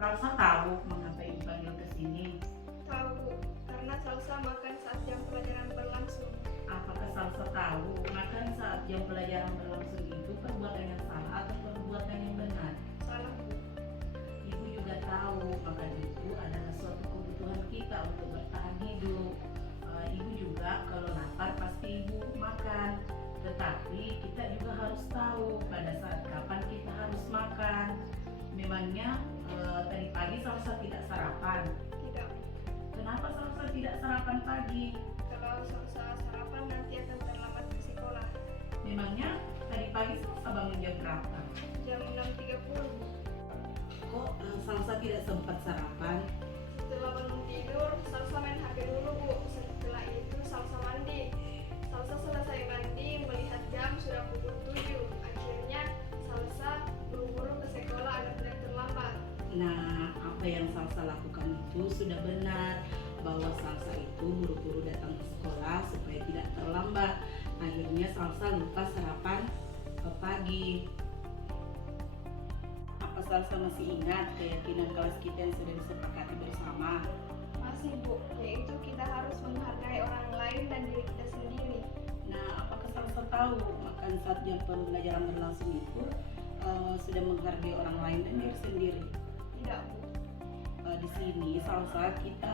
Rasa tahu mengapa ibu panggil ke sini? Tahu Bu, karena Salsa makan saat jam pelajaran berlangsung. Apakah Salsa tahu makan saat jam pelajaran berlangsung itu perbuatan yang salah atau perbuatan yang benar? Salah Bu. Ibu juga tahu makan itu adalah suatu kebutuhan kita untuk bertahan hidup. Ibu juga kalau lapar pasti ibu makan. Tetapi kita juga harus tahu pada saat kapan kita harus makan. Memangnya tadi pagi Salsa tidak sarapan? Tidak Bu. Kenapa Salsa tidak sarapan pagi? Kalau Salsa sarapan nanti akan terlambat ke sekolah. Memangnya tadi pagi Salsa bangun jam berapa? Jam 6.30 Bu. Kok Salsa tidak sempat sarapan? Setelah bangun tidur, Salsa main HP dulu Bu. Setelah itu Salsa mandi. Salsa selesai mandi, melihat jam sudah pukul 7. Akhirnya Salsa buru-buru ke sekolah agar tidak terlambat. Nah, apa yang Salsa lakukan itu sudah benar, bahwa Salsa itu buru-buru datang ke sekolah supaya tidak terlambat. Akhirnya Salsa lupa sarapan pagi. Apa Salsa masih ingat keyakinan kelas kita yang sudah disepakati bersama? Masih Bu, yaitu kita harus menghargai orang lain dan diri kita sendiri. Nah, apakah Salsa tahu makan saat jam pembelajaran berlangsung itu sudah menghargai orang lain dan diri sendiri? Tidak Bu. Di sini Salsa kita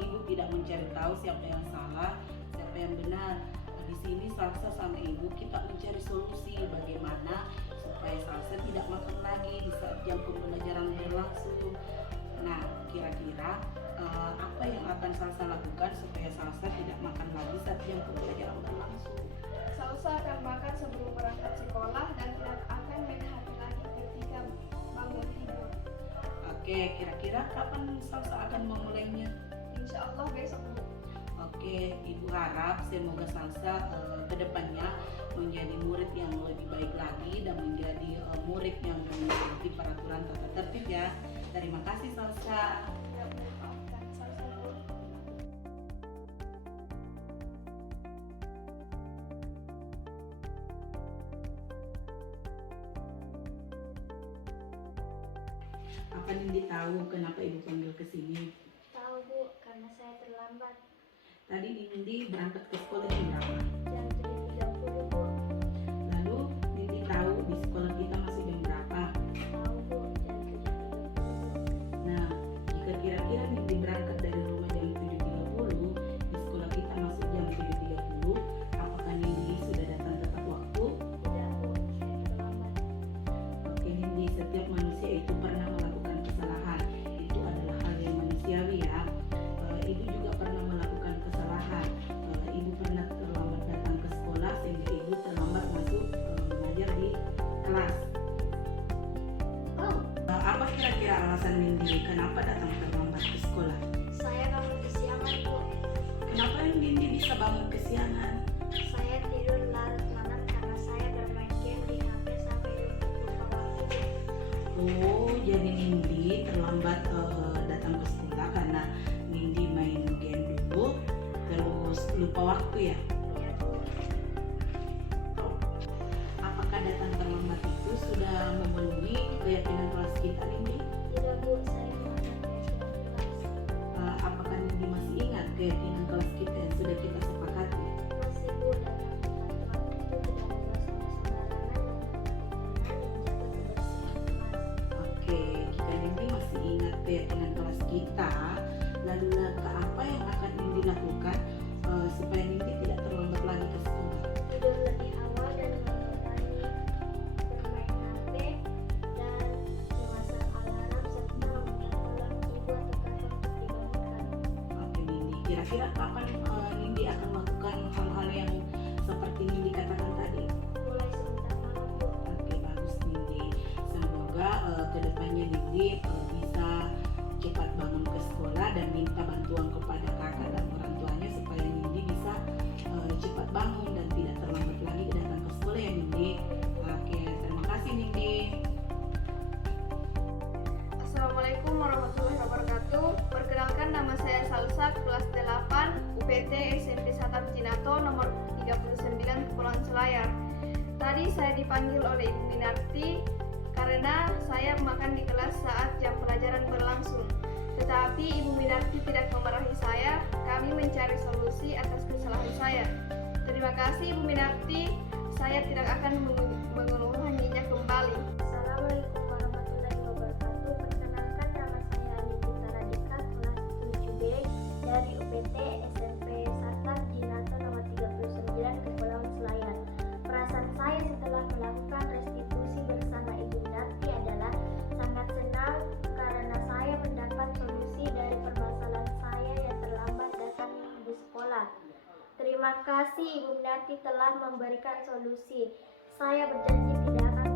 ibu tidak mencari tahu siapa yang salah, siapa yang benar. Di sini Salsa sama ibu kita mencari solusi bagaimana supaya Salsa tidak makan lagi di saat jam pembelajaran berlangsung. Nah, kira-kira apa yang akan Salsa lakukan supaya Salsa tidak makan lagi saat jam pembelajaran berlangsung? Salsa akan makan sebelum berangkat sekolah dan tidak akan main HP lagi ketika bangun tidur. Oke, kira-kira kapan Salsa akan memulainya? Insya Allah besok Bu. Oke, Ibu harap semoga Salsa kedepannya menjadi murid yang lebih baik lagi dan menjadi murid yang mengikuti peraturan tata tertib ya. Terima kasih Salsa. Ya Bu, maafkan Salsa Bu. Apa Nindi tahu kenapa Ibu panggil ke sini? Tahu Bu, karena saya terlambat. Tadi Nindi berangkat ke sekolah jam berapa? Jam 7.30 Bu. Lalu Nindi tahu di sekolah kita masuk jam berapa? Tahu Bu, jam 7.30. Nah, jika kira-kira Nindi berangkat dari rumah jam 7.30, di sekolah kita masuk jam 7.30, apakah Nindi sudah datang tepat waktu? Tidak Bu, saya terlambat. Oke Nindi, setiap manusia itu pernah melakukan kesalahan. Itu adalah hal yang manusiawi ya. Ibu juga pernah melakukan kesalahan. Ibu pernah terlambat datang ke sekolah sehingga ibu terlambat masuk mengajar di kelas. Apa kira-kira alasan Nindi kenapa datang terlambat ke sekolah? Saya bangun kesiangan Bu. Kenapa Nindi bisa bangun kesiangan? Saya tidur larut malam karena saya bermain game di HP sampai lupa waktu Bu. Oh, jadi Nindi terlambat datang ke sekolah karena Nindi main game dulu, terus lupa waktu ya? Iya Bu. Apakah datang terlambat itu sudah memenuhi keyakinan kelas kita, Nindi? Tidak Bu, saya makan keisian kelas. Apakah Nindi masih ingat keyakinan kelas kita yang sudah kita sepakati? Masih Bu, datang tepat waktu, tidak berbahasa sembarangan, dan menjaga kebersihan kelas. Oke, jika Nindi masih ingat keyakinan kelas kita, lalu langkah apa yang akan Nindi lakukan supaya Nindi tidak terlambat lagi ke sekolah? Tidur lebih awal dan mengurangi bermain HP dan memasang alarm serta meminta tolong ibu atau kakak untuk dibangunkan. Oke Nindi, kira-kira kapan Nindi akan melakukan hal-hal yang seperti Nindi katakan tadi? Mulai sebentar malam Bu. Oke, bagus Nindi. Semoga kedepannya Nindi bisa cepat bangun ke sekolah dan minta bantuan kepada kakak dan orang tuanya supaya Nindi bisa cepat bangun dan tidak terlambat lagi datang ke sekolah ya Nindi. Oke, terima kasih Nindi. Assalamualaikum warahmatullahi wabarakatuh. Perkenalkan, nama saya Salsa, kelas 8 UPT SMP Satam Cinato nomor 39 Kepulauan Selayar. Tadi saya dipanggil oleh Ibu Minarti karena saya makan di kelas saat jam pelajaran berlangsung. Tetapi Ibu Minarti tidak memarahi saya. Kami mencari solusi atas kesalahan saya. Terima kasih Ibu Minarti. Saya tidak akan mengulanginya kembali. Assalamualaikum warahmatullahi wabarakatuh. Perkenalkan, nama saya Anindita Radika, kelas 7B dari UPT SMP Sartak Jinato nomor 39, Kepulauan Selayar. Perasaan saya setelah melakukan restitusi bersama Ibu Minarti adalah sangat senang karena saya mendapat solusi dari permasalahan saya yang terlambat datang di sekolah. Terima kasih Ibu Minarti telah memberikan solusi. Saya berjanji tidak akan